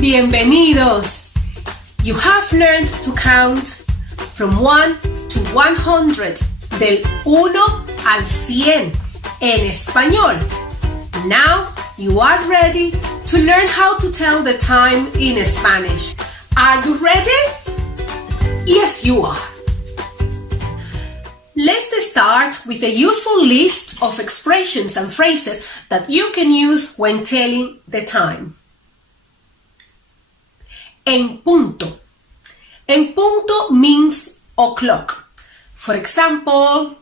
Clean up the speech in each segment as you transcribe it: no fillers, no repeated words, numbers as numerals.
Bienvenidos! You have learned to count from 1 to 100, del 1 al 100 en español. Now you are ready to learn how to tell the time in Spanish. Are you ready? Yes, you are. Let's start with a useful list of expressions and phrases that you can use when telling the time. En punto. En punto means o'clock. For example,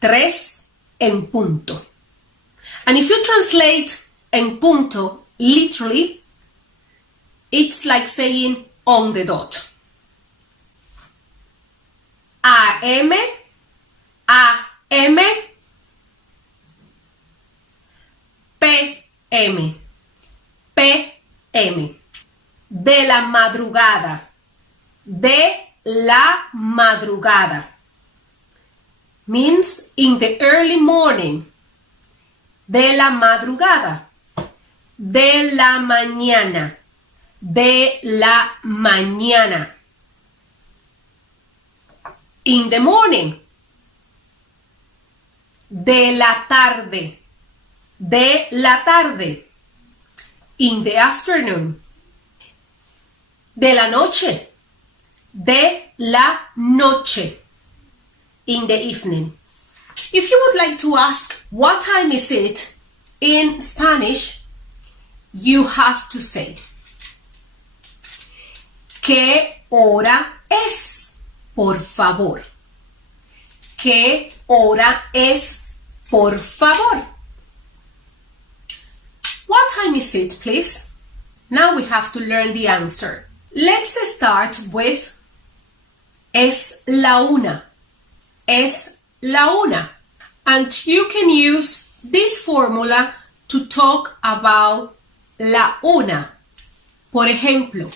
3 en punto. And if you translate en punto literally, it's like saying on the dot. AM, AM, PM, PM. De la madrugada. De la madrugada. Means in the early morning. De la madrugada. De la mañana. De la mañana. In the morning. De la tarde. De la tarde. In the afternoon. De la noche. De la noche. In the evening. If you would like to ask what time is it in Spanish, you have to say, ¿qué hora es? Por favor. ¿Qué hora es? Por favor. What time is it, please? Now we have to learn the answer. Let's start with es la una. Es la una. And you can use this formula to talk about la una. Por ejemplo,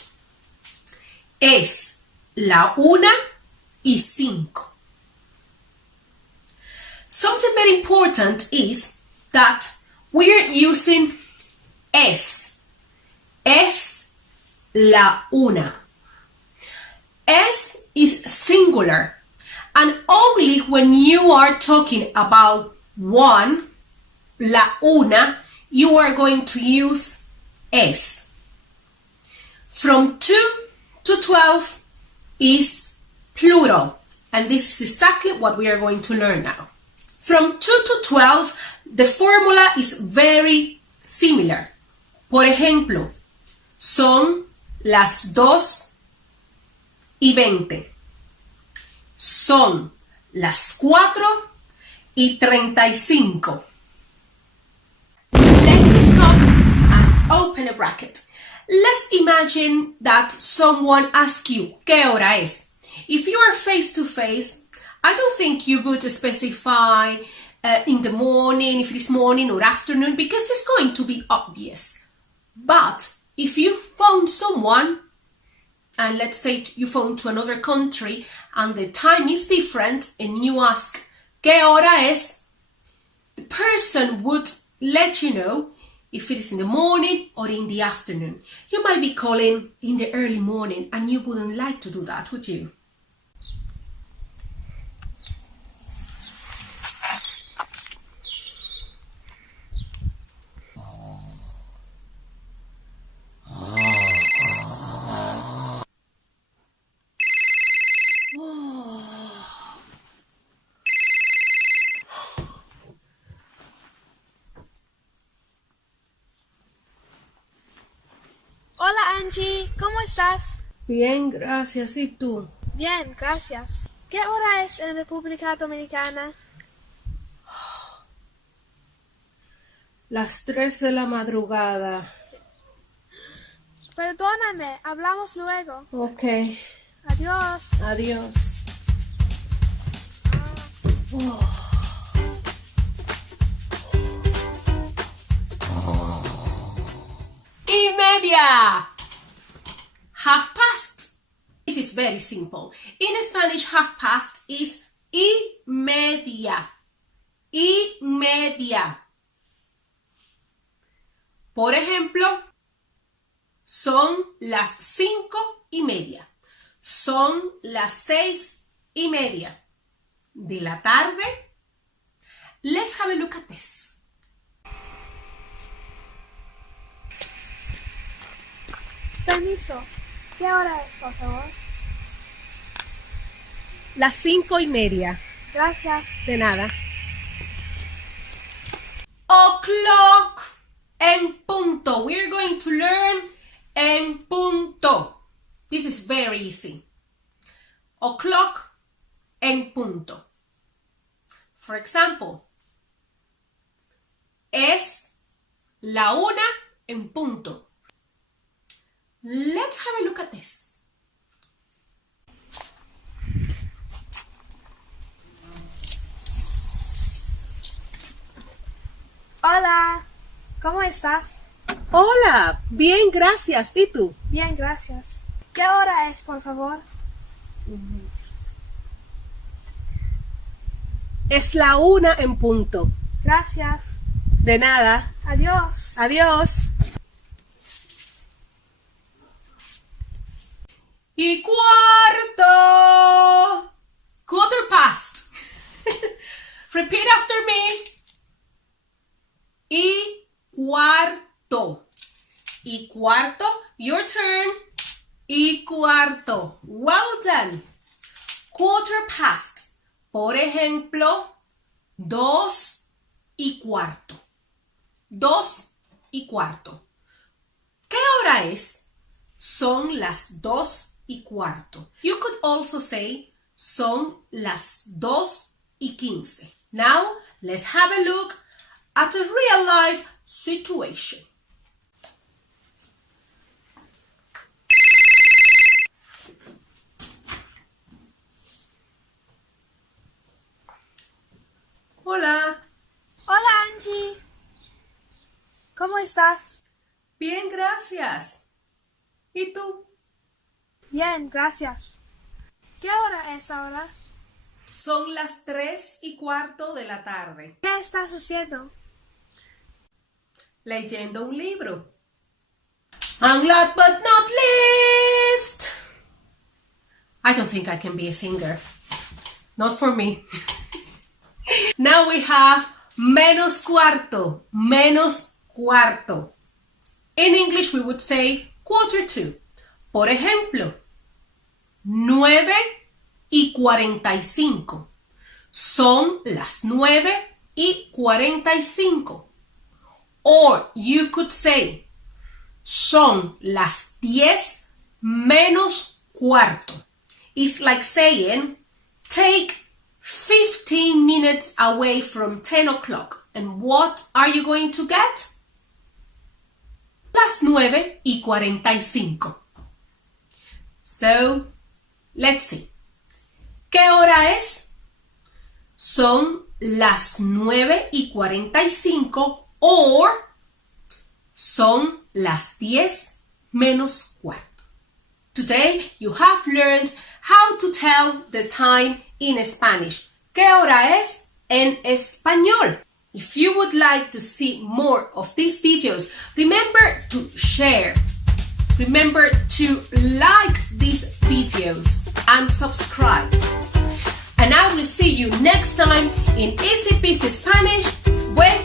es la 1:05. Something very important is that we're using es. Es la una. Es is singular, and only when you are talking about one, la una, you are going to use es. From 2 to 12 is plural, and this is exactly what we are going to learn now. From 2 to 12, the formula is very similar. Por ejemplo, son las 2:20. Son las 4:35. Let's stop and open a bracket. Let's imagine that someone asks you, ¿qué hora es? If you are face to face, I don't think you would specify in the morning, if it is morning or afternoon, because it's going to be obvious. But if you phone someone, and let's say you phone to another country and the time is different, and you ask, ¿qué hora es? The person would let you know if it is in the morning or in the afternoon. You might be calling in the early morning, and you wouldn't like to do that, would you? Hola Angie, ¿cómo estás? Bien, gracias. ¿Y tú? Bien, gracias. ¿Qué hora es en República Dominicana? Las 3 de la madrugada. Perdóname, hablamos luego. Ok. Adiós. Adiós. Oh. ¡1:30! Half past. This is very simple. In Spanish, half past is 1:30. 1:30. Por ejemplo, Son las 5:30. Son las 6:30 de la tarde. Let's have a look at this. Permiso. ¿Qué hora es, por favor? Las 5:30. Gracias. De nada. O'clock. En punto. We're going to learn en punto. This is very easy. O'clock. En punto. For example, es la 1 en punto. Let's have a look at this. Hola. ¿Cómo estás? Hola, bien, gracias. ¿Y tú? Bien, gracias. ¿Qué hora es, por favor? Es la 1 en punto. Gracias. De nada. Adiós. Adiós. Y cuarto. Quarter past. Repeat after me. Y cuarto. Y cuarto. Your turn. Y cuarto. Well done. Quarter past. Por ejemplo, 2:15. 2:15. ¿Qué hora es? Son las 2:15. You could also say, son las 2:15. Now, let's have a look at a real life situation. Hola. Hola, Angie. ¿Cómo estás? Bien, gracias. ¿Y tú? Bien, gracias. ¿Qué hora es ahora? Son las 3:15 de la tarde. ¿Qué estás haciendo? Leyendo un libro. And last but not least, I don't think I can be a singer. Not for me. Now we have menos cuarto. Menos cuarto. In English we would say 1:45. Por ejemplo, 9:45. Son las 9:45. Or you could say, son las 10 menos cuarto. It's like saying, take 15 minutes away from 10 o'clock. And what are you going to get? Las 9:45. So, let's see. ¿Qué hora es? Son las 9:45 or son las 10 menos cuarto. Today you have learned how to tell the time in Spanish. ¿Qué hora es en español? If you would like to see more of these videos, remember to share. Remember to like these videos and subscribe. And I will see you next time in Easy Peasy Spanish with